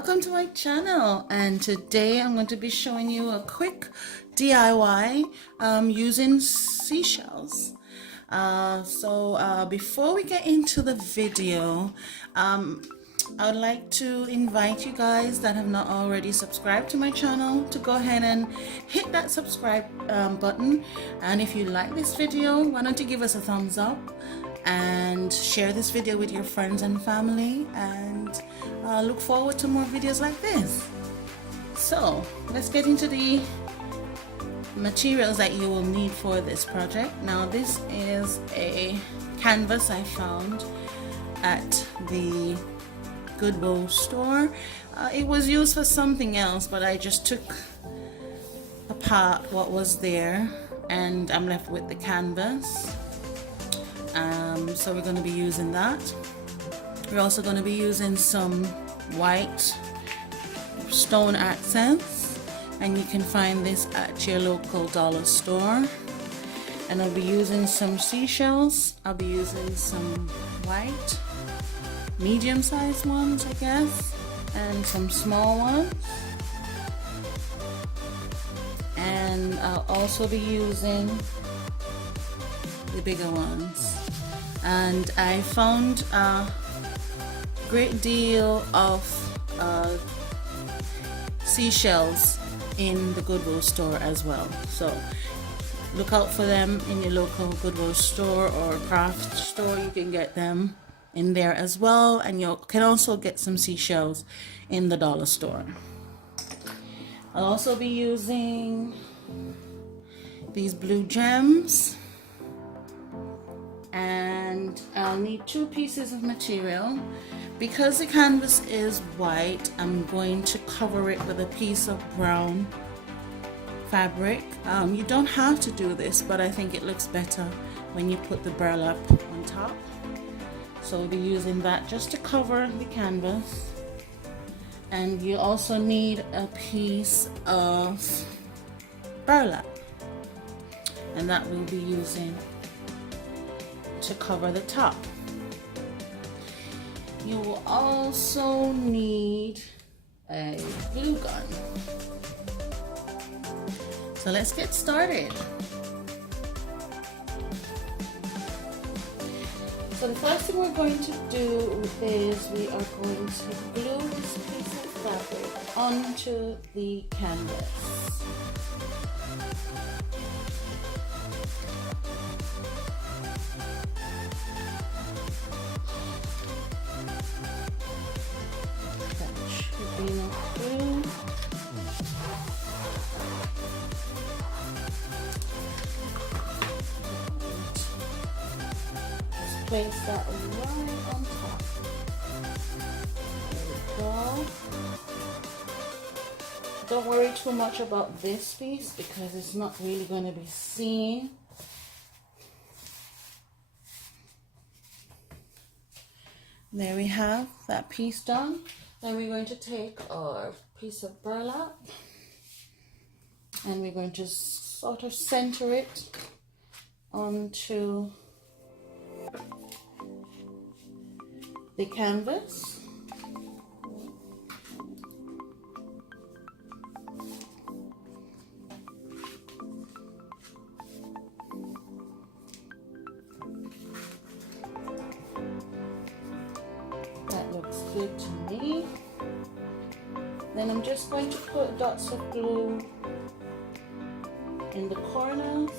welcome to my channel, and today I'm going to be showing you a quick DIY using seashells. Before we get into the video, I would like to invite you guys that have not already subscribed to my channel to go ahead and hit that subscribe button, and if you like this video, why don't you give us a thumbs up and share this video with your friends and family, and look forward to more videos like this. So let's get into the materials that you will need for this project. Now this is a canvas I found at the Goodwill store. It was used for something else, but I just took apart what was there and I'm left with the canvas. So we're going to be using that. We're also going to be using some white stone accents, and you can find this at your local dollar store. And I'll be using some seashells. I'll be using some white medium-sized ones, I guess, and some small ones. And I'll also be using the bigger ones. And I found a great deal of seashells in the Goodwill store as well, so look out for them in your local Goodwill store or craft store. You can get them in there as well, and you can also get some seashells in the dollar store. I'll also be using these blue gems, and I'll need 2 pieces of material. Because the canvas is white, I'm going to cover it with a piece of brown fabric. You don't have to do this, but I think it looks better when you put the burlap on top. So we'll be using that just to cover the canvas. And you also need a piece of burlap, and that we'll be using to cover the top. You will also need a glue gun. So let's get started. So the first thing we're going to do is we are going to glue this piece of fabric onto the canvas. Place that right on top. There we go. Don't worry too much about this piece because it's not really going to be seen. There we have that piece done. Then we're going to take our piece of burlap and we're going to sort of center it onto the canvas. That looks good to me. Then I'm just going to put dots of glue in the corners.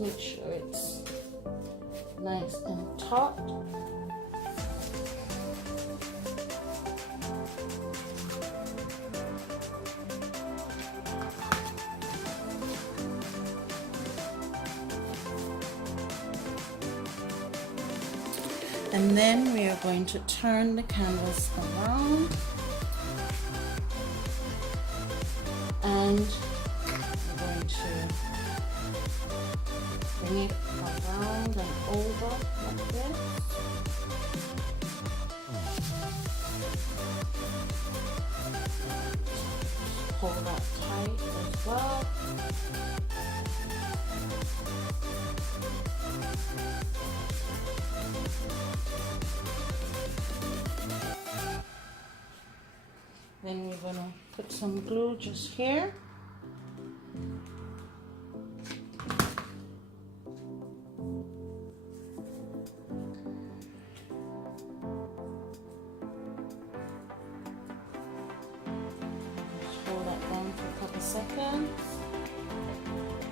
Make sure it's nice and taut. And then we are going to turn the canvas around and we're going to Bring it around and over like this. Hold that tight as well. Then we're gonna put some glue just here. Seconds.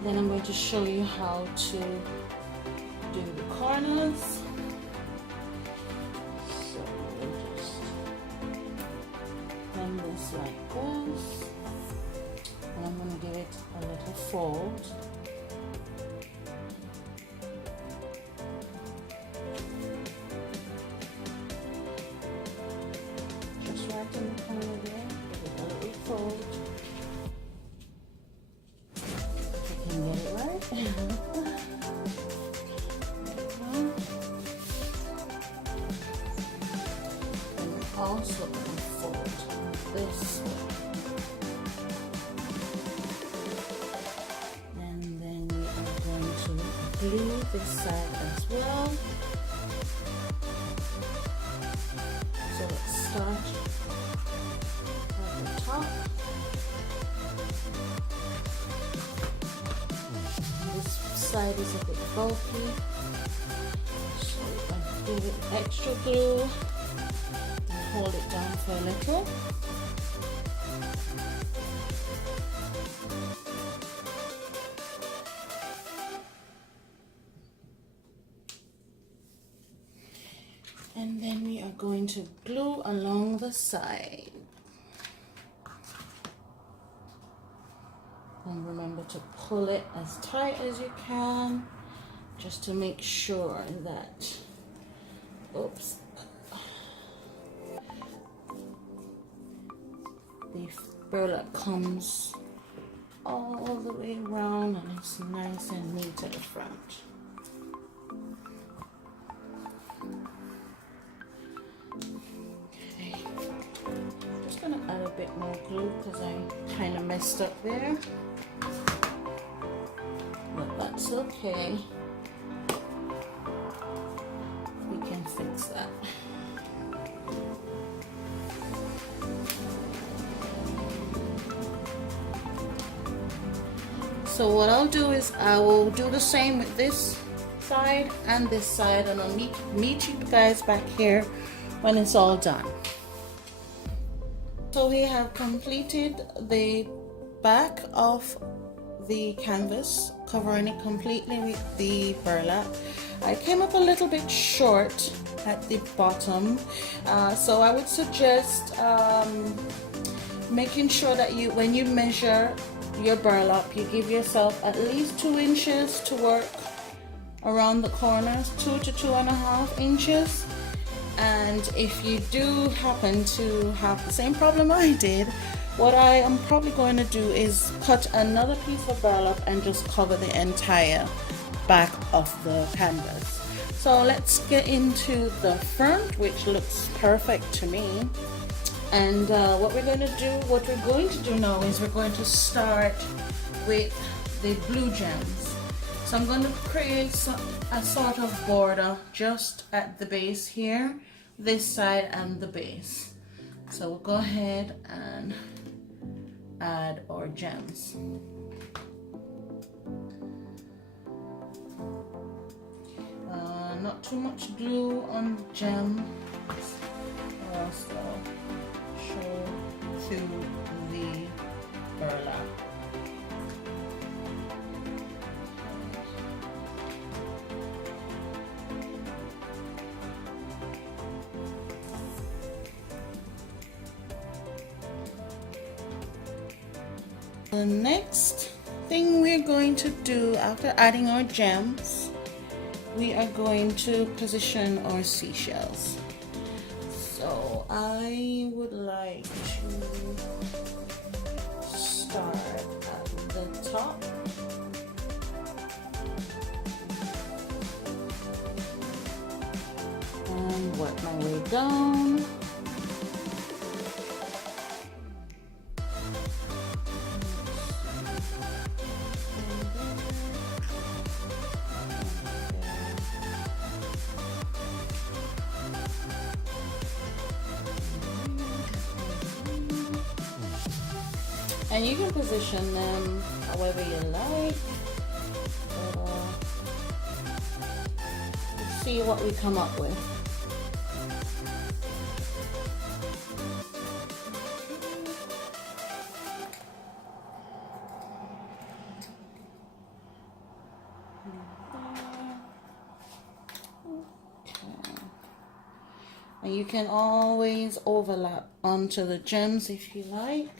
Then I'm going to show you how to do the corners. So we'll just bend this like this, and I'm going to give it a little fold. Just right in the corner there, give it a little fold. Get it right. And also fold this way. And then we are going to glue this side as well. So let's start at the top. Side is a bit bulky, so we're going to give it extra glue and hold it down for a little. And then we are going to glue along the side. And remember to pull it as tight as you can, just to make sure that, oops, the burlap comes all the way around and it's nice and neat at the front. Okay, I'm just gonna add a bit more glue because I kind of messed up there. But that's okay. We can fix that. So what I'll do is I will do the same with this side and this side, and I'll meet you guys back here when it's all done. So we have completed the back of the canvas, covering it completely with the burlap. I came up a little bit short at the bottom, so I would suggest making sure that when you measure your burlap, you give yourself at least 2 inches to work around the corners, 2 to 2.5 inches. And if you do happen to have the same problem I did, what I am probably going to do is cut another piece of burlap and just cover the entire back of the canvas. So let's get into the front, which looks perfect to me. And what we're going to do now is we're going to start with the blue gems. So I'm going to create a sort of border just at the base here, this side and the base. So we'll go ahead and add our gems. Not too much glue on the gem, or else they'll show through the burlap. The next thing we're going to do after adding our gems, we are going to position our seashells. So I would like to start at the top work my way down. And you can position them however you like. But, let's see what we come up with. And you can always overlap onto the gems if you like.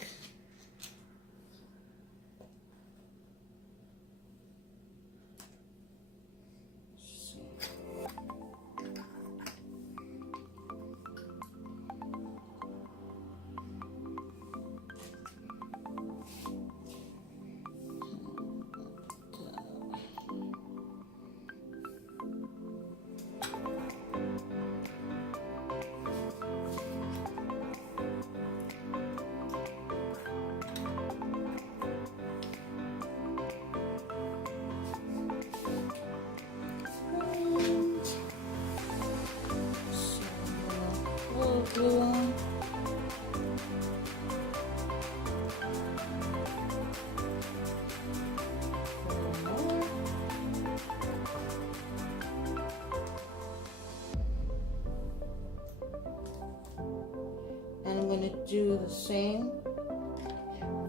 And I'm going to do the same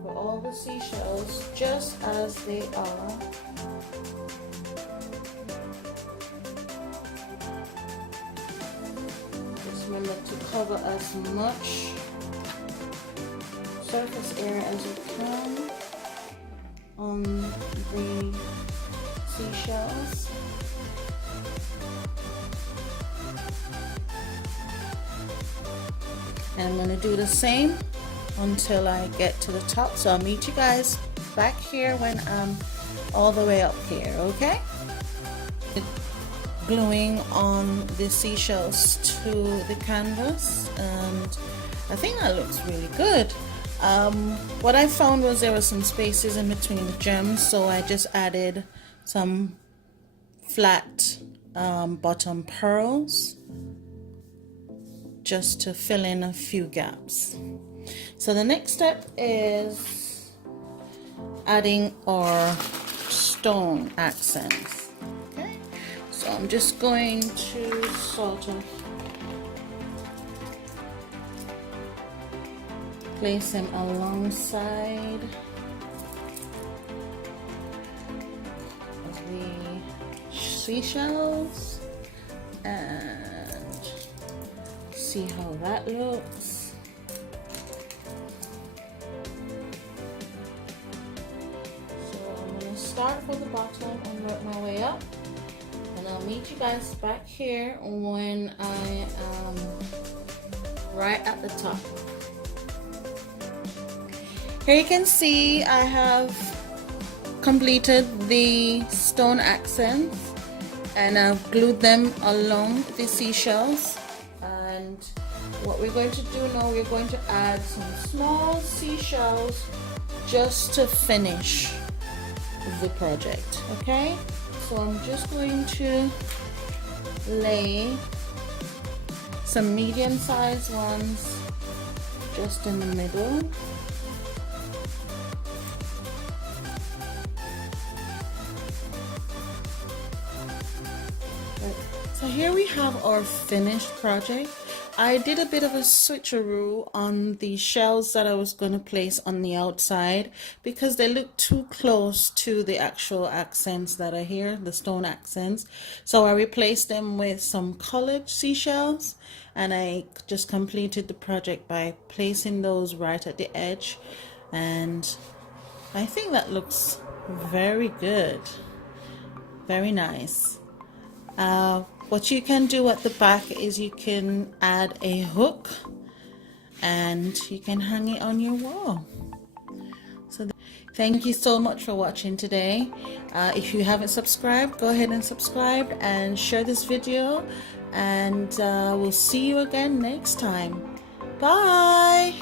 for all the seashells, just as they are. Just remember to cover as much surface area as you can on the seashells. And I'm going to do the same until I get to the top. So I'll meet you guys back here when I'm all the way up here, okay? Gluing on the seashells to the canvas, and I think that looks really good. What I found was there were some spaces in between the gems, so I just added some flat bottom pearls just to fill in a few gaps. So the next step is adding our stone accents. Okay, so I'm just going to sort of place them alongside the seashells and see how that looks. So I'm going to start from the bottom and work my way up, and I'll meet you guys back here when I am right at the top. Here you can see I have completed the stone accents and I've glued them along the seashells. And what we're going to do now, we're going to add some small seashells just to finish the project. Okay, so I'm just going to lay some medium-sized ones just in the middle. So here we have our finished project. I did a bit of a switcheroo on the shells that I was going to place on the outside because they look too close to the actual accents that are here, the stone accents. So I replaced them with some colored seashells, and I just completed the project by placing those right at the edge, and I think that looks very good, very nice. What you can do at the back is you can add a hook and you can hang it on your wall. So thank you so much for watching today. If you haven't subscribed, go ahead and subscribe and share this video and we'll see you again next time. Bye.